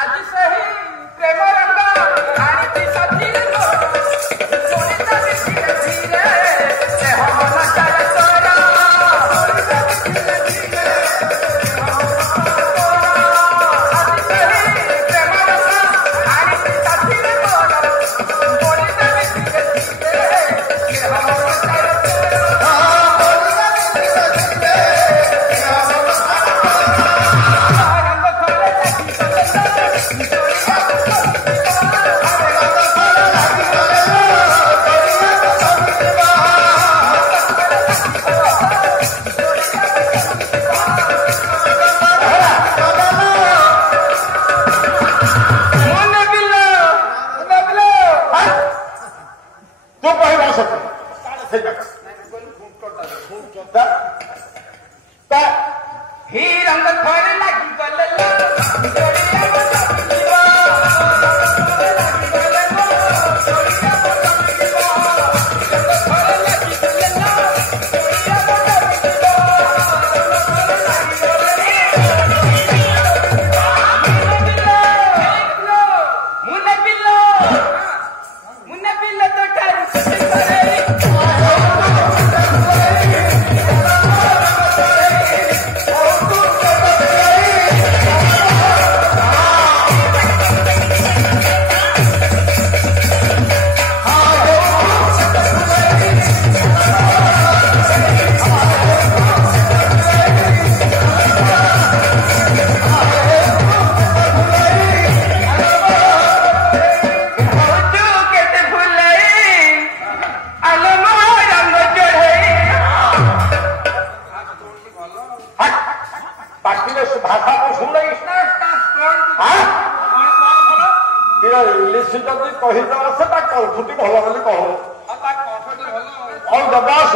ଆଜି ସେହି ପ୍ରେମ ରଙ୍ଗ ଆଣିଛି ସାଥିରେ ଶୁଣିତା ଧୀରେ ଧୀରେ ଦେହ ମନ ଚାଲ ତୋର ଆଜି ସେହି ପ୍ରେମ ରଙ୍ଗ ଆଣିଛି ସାଥିରେ ଶୁଣିତା ଧୀରେ ଧୀରେ ଦେହ ମନ ଚାଲ कही से कलफुटी भल बोली कह दबास